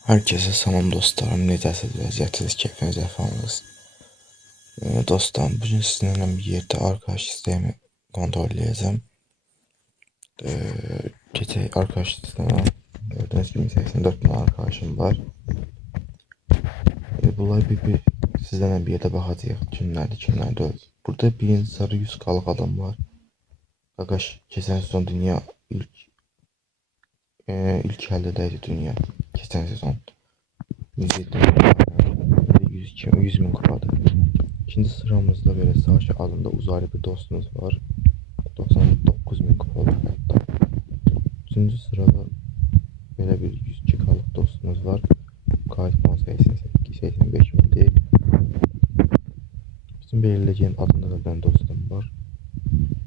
Herkese salam dostlarım, necəsiz, vəziyyətiniz, keyfiniz, əhvalınız. Dostlarım, bugün sizinlə bir yerdə arkadaş sistemi kontrol edəcəm. Keçək arkadaş sistemə. Gördüğünüz gibi 84 tane arkadaşım var. Bunlar bir sizlerle bir yerdə baxacağıq. Kimlərdir. Burada birinci sarı 100K'lıq adam var. Arkadaş, keçən sezon dünya ilk həldədəydi dünya. Keçən sezon. 100 bin kupadır. İkinci sıramızda böyle Saşa adında uzaylı bir dostumuz var. 99 bin kupalık hatta. Üçüncü sırada böyle bir 102K'lık dostumuz var. Kayıt 85 bin değil. Bizim belirleyeceğim adında da ben dostum var.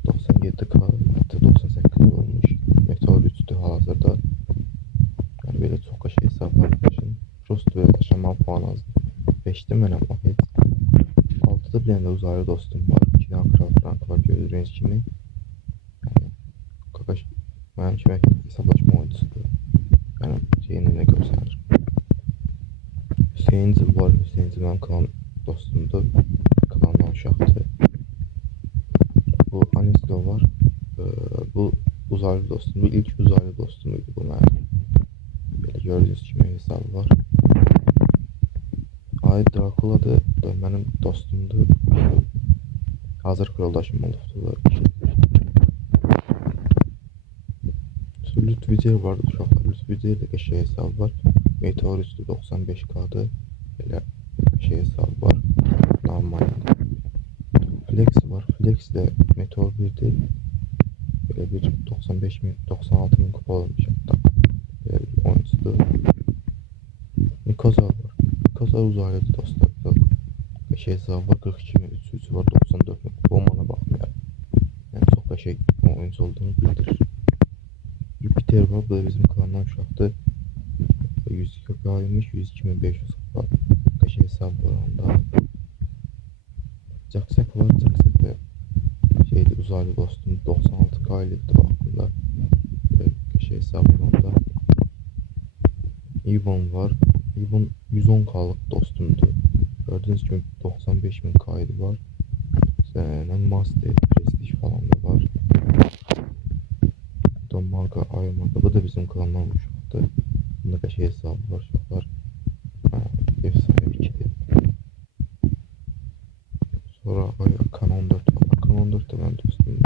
97K hatta 98 olmuş. Meteor 3'tü hazırda. Yani böyle çok şey hesap arkadaşım. Prost ve aşama puan azdı. 5'te mən ama heç. 6'da bir tane uzaylı dostum var. 2 tane Craft var gördüğünüz kimi. Yani kakaş benim kimi hesaplaşma oyuncusudur. Yani şeyini ne gösterir. Hüseyin Zil var. Hüseyin Zil benim klan dostumdur. Klandan uşaqdır. Bu Anislo var. Bu uzaylı dostum. Bu ilk uzaylı dostumuydu bu benim. Böyle gördüğünüz kimi hesabı var. Ay Dracula da benim dostumdu. Hazır yoldaşım oldu. Lütfücer vardı uşaqlar. Lütfücer de şey hesabı var. Meteor üstü 95K'dı. Böyle şey hesabı var. Normal. Flex var. Flex de Meteor 1'de böyle bir 96 bin kupa olmuş hatta. Böyle bir oyuncudu. Nikoza var. Nikoza uzaylı dostlar. Şey hesabı var. 42 bin 300 var. 94 bin kupa olmana bakmıyor. Yani çok da şey oyuncu olduğunu bildirir. Jupiter var. Bu da bizim klandan uşaqdır. 102K'ymış. 102.500 kupa. Şey hesabı var onda. Jacksack var. Jacksack de şeydi uzaylı dostum. 96K ile vaxtında. Şey hesabı var onda. Ivan var. Ivan 110K'lık dostumdu. Gördüğünüz gibi 95 bin kaydı var. Master, Prestige falan da var. Domaga, Aymaga. Bu da bizim klandan uşaqdır. Bunda da şey hesabı var uşaqlar. Efsane bir kedi. Sonra Kanon 14 var. Kanon 14 de benim dostum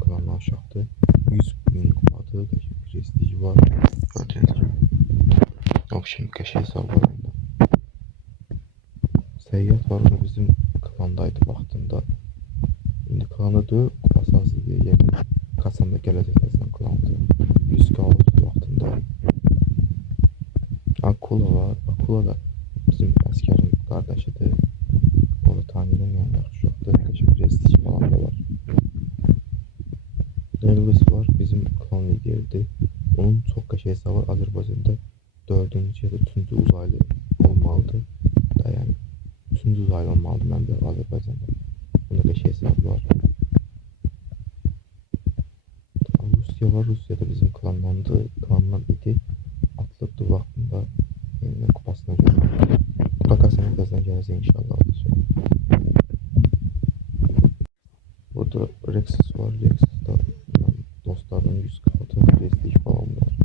klandan uşaqdır. 100 bin kupadır. Prestige var. Gördüğünüz gibi. Option şey hesabı var onda. Seyyat var. O da bizim klandaydı vaxtında. Şimdi klanda da kupasazdı diye yakın Kasım'da gələcək əslən klandı. 100K oldu vaxtında. Akula var. Akula da bizim əskerin qardaşıdır. O da tanıdım yani yaxşı uşaqdır. Prestige falan da var. Elvis var. Bizim klan lideridir. Onun çox qəşəng hesabı var. Azərbaycanda 4-cü ya da 3-cü uzaylı olmalıdır. Da yani 3-cü uzaylı olmalıdır mən də Azərbaycanda. Bunda qəşəng hesabı var. Rusya var. Rusya da bizim klandan idi. Atıldı vaxtında yenidən kupasına görə. Kakasının qazan gələcək inşallah. Burada Rexus var. Rexus'da dostlardan 100K'da Prestige falan var.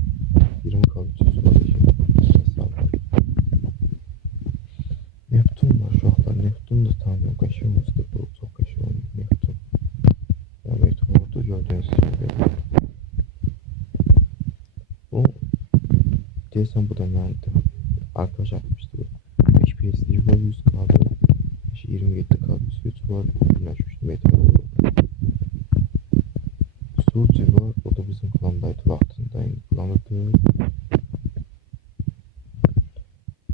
20K 300 var. Hesab var. Neptun var uşaqlar. Neptun da tanıyorum. Qəşəng oldu. Bu çox qəşəng oynuyor Neptun. Yani Neptun orada gördüğünüz gibi. Bu deyəsən bu da mənimdir. Arkadaş atmışdı bu. 5 Prestige var 100K'da. 27K 300 var. Günləşmişdi Meteor. Surci var. O da bizim klandaydı vaxtında. İndi klanıdır.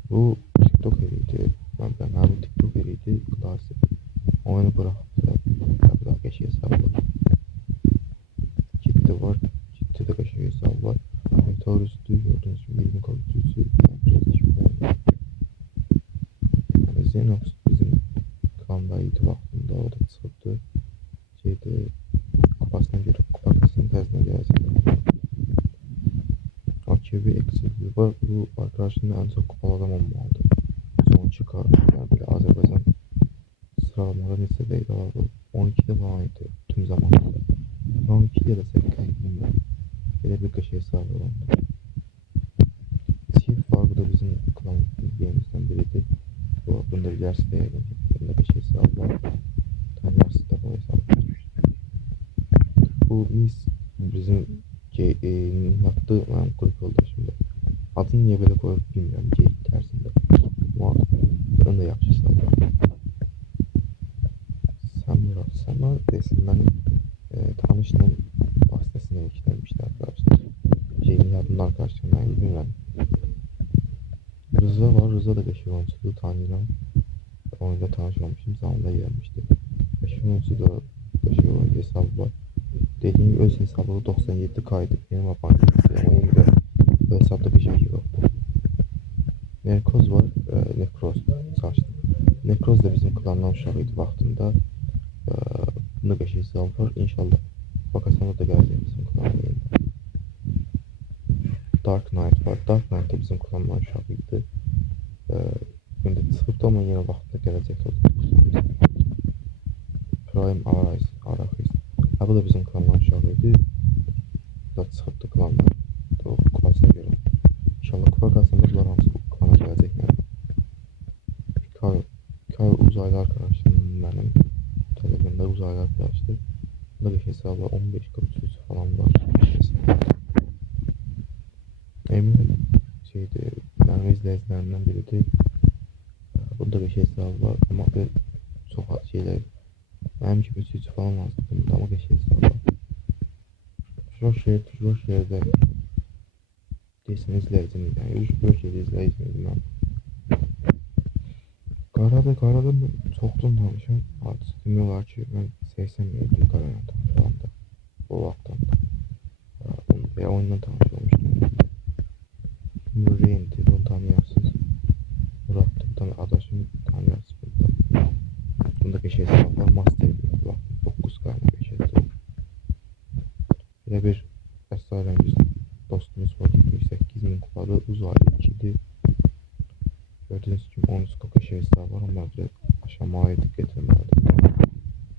Bu TikTok eriydi. Ben TikTok eriydi. Klasik. Oyunu bıraktı. Daha qəşəng hesabı var. Ciddi var. Ciddi de qəşəng hesabı var. Meteor üstü gördüğünüz gibi 20K 300. Yani Xenox bizim klandaydı vaxtında. O da çıxıbdı. Şeydi. Kupasına görə kupasının təzminə gələcək. AKB Excel takipçisi var. Bu arkadaşın en çok kupalı adam olmalıdır. Son çıkar. Yani böyle Azerbaycan sıralamada nesedeydi abi. 12'de falan idi tüm zamanlarda. 12 ya da 8 bilmiyorum. Böyle bir şey hesabı oldu. Çift var, bu da bizim klan üyemizden biriydi. Bu bunda bir ders değerli. Bunda bir şey hesabı var. Tam yarısı da bu hesabı. Bu mis bizim yaptığı grup yoldaşımda. Adını niye böyle koyup bilmiyorum. Geyik tersinde. Ama ben de yaxşı hesabı. Samra desin benim tanıştığım vasıtasıyla eklenmişti arkadaşlar. Şeyin adının arkadaşlarından bilmiyorum. Rıza var. Rıza da 5 yıl oyuncusu tanıyorum. Oyunda tanışmamışım. Zamanında gelmişti. 5 yıl oyuncusu da 5 yıl oyuncu hesabı var. Dediğim gibi öz hesabı 97 kaydı. Benim aboneliğim ama yine de bu hesapta bir şey yoktu. Nerkoz var. Nekroz saçtım. Nekroz da bizim klandan uşağıydı vaxtında. E, Bunda 5 hesabı var. İnşallah Bakasana da gelecek bizim klanın yerine. Dark Knight var. Dark Knight da bizim klandan uşağıydı. Şimdi sınıfta ama yine vaxtında gelecek o. Prime Arachis. Ha, bu da bizim klandan uşağıydı. Da çıxıbdı klandan. O kupasına göre. İnşallah kupa kazanırlar, hamısı klana gelecek yani. Pikayo uzaylı arkadaşlarım benim. Telegram'da uzaylı arkadaşlar. Bunda bir hesabı 15-43 falan var. Emin şeydi, benim izleyicilerimden biridir. Bunda bir hesabı var ama ben çok şeyler benim gibi 3 falan var. Bunda ama bir hesabı var. Roşer'de desin izleyicim yani. Roşer'de izleyicim ben. Qarada mən çoxdan tanışam. Hadisi demək olar ki, mən 80 milyon Qarayla tanış olanda. O vaxtdan. Və oyundan tanış olmuşdum. Murray'di, onu tanıyarsınız. Murat'dı, bu da adaşım tanıyarsınız burada. Bunda 5 hesab var, Master'di. Vaxtım 9 Qarayla 5 hesab. Belə bir əsrarəngiz dostumuz var, 78 min kupalı, uzaylı 2'di. Gördüğünüz gibi 13 koka hesabı var ama biraz aşamaya dikkat etmeliydim.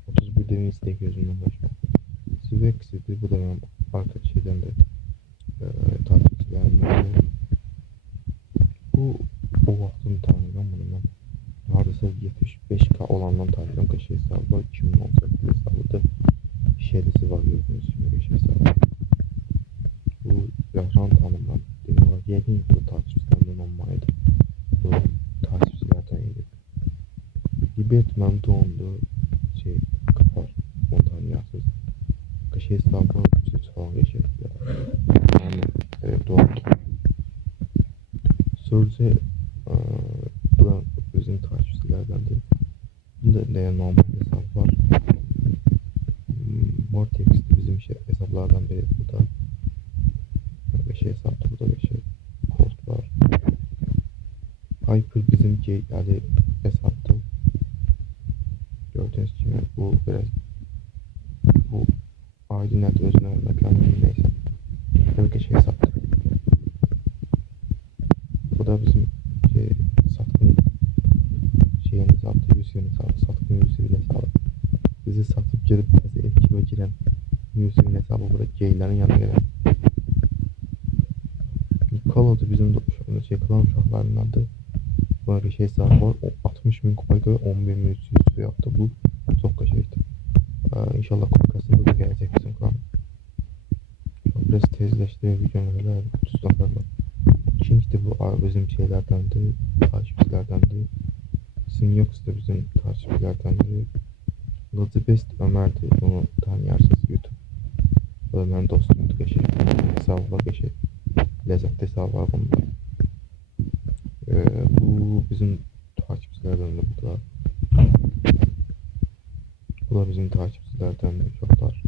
31 demin istek gözümden kaçmak. Sivex'di, bu da benim arka şeyden de takipçilerimden. Bu o vaxtını tanıyorum bunu ben. Hardasa 75k olandan tanıyorum. Kaşı hesabı var, 2018 hesabı da şerisi var, gördüğünüz gibi kaşı hesabı. Bu Yahran tanımlar. Deniyorlar, yedin bu takipçilerimden olmaydı. Bu takipçilerden yedi. Libet Manton'du şey kapar, onu tanıyarsınız. Kaşı hesabı 3 falan geçirdiler. Yani doğru. Surge bu da bizim takipçilerden de. Bunda ne normal hesap var. Vortex'ti bizim hesaplardan biri, bu da. Bir şey hesaptı, bu da bir şey. Colt var. Hyper bizimki yani hesaptı. Gördüğünüz gibi bu biraz bu aydın adı özüne vermekten neyse. Tabii ki şey hesaptı. Bu da bizim satkın şeyin hesabı, Yusuf'un hesabı, satkın Yusuf'un hesabı. Bizi satıp gelip bizi ekibe giren Yusuf'un hesabı, burada geylerin yanına gelen. Nikolo'du bizim klan uşaqlarının adı. Böyle şey hesabı var. 60 bin kupaya göre 11 bin Yusuf yaptı. Bu çok kaşıydı. İnşallah kupasında da gelecek bizim klan. Biraz tezleştirip videoları 30 dakika. King de bu bizim şeylerdendi, takipçilerdendi. Sinyox da bizim takipçilerdendi. Lodzi Best Ömer'di, onu tanıyarsınız YouTube. O da benim dostumdu, geçir. Hesabı var, geçir. Lezzetli hesabı var bunda. Bu bizim takipçilerden de bu da. Bu da bizim takipçilerden de uşaqlar.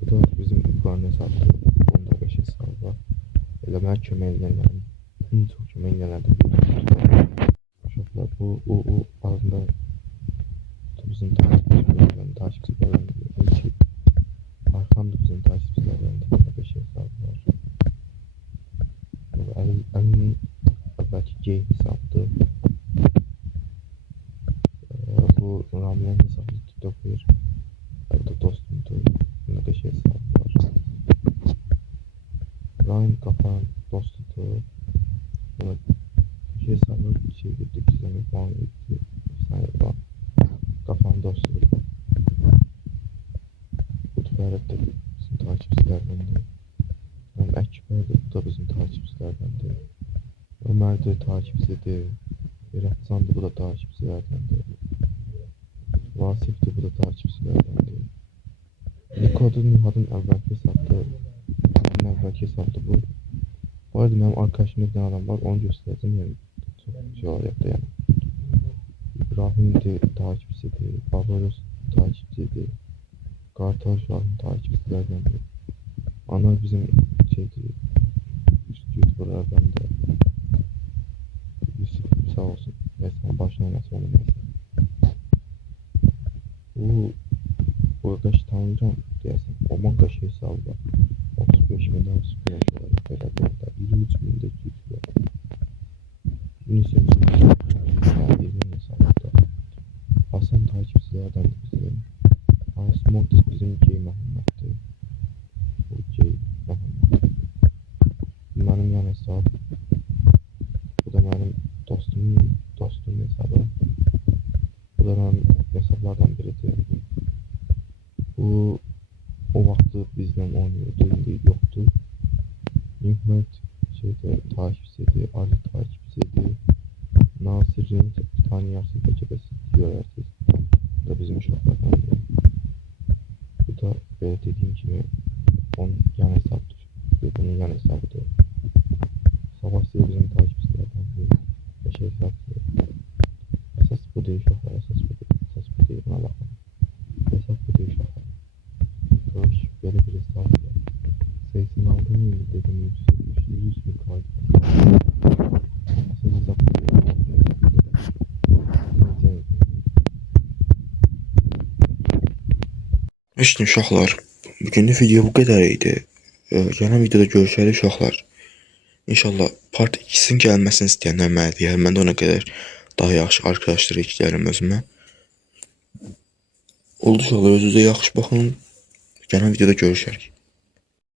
Bu da bizim klan hesabıdır. Bunda 5 hesabı var. Elə mənə kömək edənlərin, ən çox kömək edənlərdən biri. Uşaqlar, bu adında bizim takipçilərdən biri. Arxam da bizim takipçilərdən 5 hesabı var. Ən əvvəlki gay hesabdır. Bu Rami'nin hesabı TikToker. Bu da dostumdur. Bunda da şey hesabı var. Ryan Kafan dostudur. Buna şey hesabı şey girdik. Gizemli falan girdik. Efsane falan. Kafan dostudur. Bu Ferhat da bizim takipçilerdendir. Ekber de bu da bizim takipçilerdendir. Ömer de takipçidir. Beratcan da bu da takipçilerdendir. Vasif de bu da takipçilerdendir. Nikod'un Nihat'ın əvvəlki hesabda. Nihat'ın əvvəlki hesabda bu. Bu arada benim arkadaşımda bir tane adam var. Onu göstereceğim yani. Çok şey olacak da yani. İbrahim de takipçidir. Barbaros takipçidir. Kartal şu an takipçilerdendir. Ana bizim şeydi. YouTuber'lardan da. Yusuf sağ olsun. Neyse başına oynasın onu neyse. Bu arkadaşı tanıyacağım diyesem. Omega şey hesabı var. 35 binden sıkıyor olarak böyle bir anda 23 binde tutuyor. Unison'un yani 20 hesabında. Hasan takipçilerden de bizim. Hans Mortis bizim J Mehmet'ti. Bu J Mehmet. Benim yan hesap. Bu da benim dostumun hesabı. Bu da benim hesaplardan biridir. Bu o vaxtı bizden oynuyordu, indi yoktu. Hikmet şeyde takipçiydi, Ali takipçiydi. Nasir'in tanıyarsız da cebesiz görərsiniz. Bu da bizim uşaqlardandır. Bu da böyle dediğim gibi onun yan hesabıdır. Bunun yan hesabıdır. Savaşçı da bizim takipçilerdendir. Ve şey hesabıdır. Esas bu değil uşaqlar, esas bu değil. Esas bu değil, buna baxın. Esas bu değil uşaqlar. Görüş, böyle bir hesabı var. Sayısını aldığım yıl dedim 100 bin kaydı. Asıl hesap bu değil. İşte uşaqlar, bugünlük video bu qədər idi. Gələn videoda görüşərik uşaqlar. İnşallah part 2'sinin gəlməsini istəyənlər mənə deyər. Mən də ona qədər daha yaxşı arkadaşları ekləyərəm özümə. Oldu uşaqlar, özünüzə yaxşı baxın. Gələn videoda görüşərik.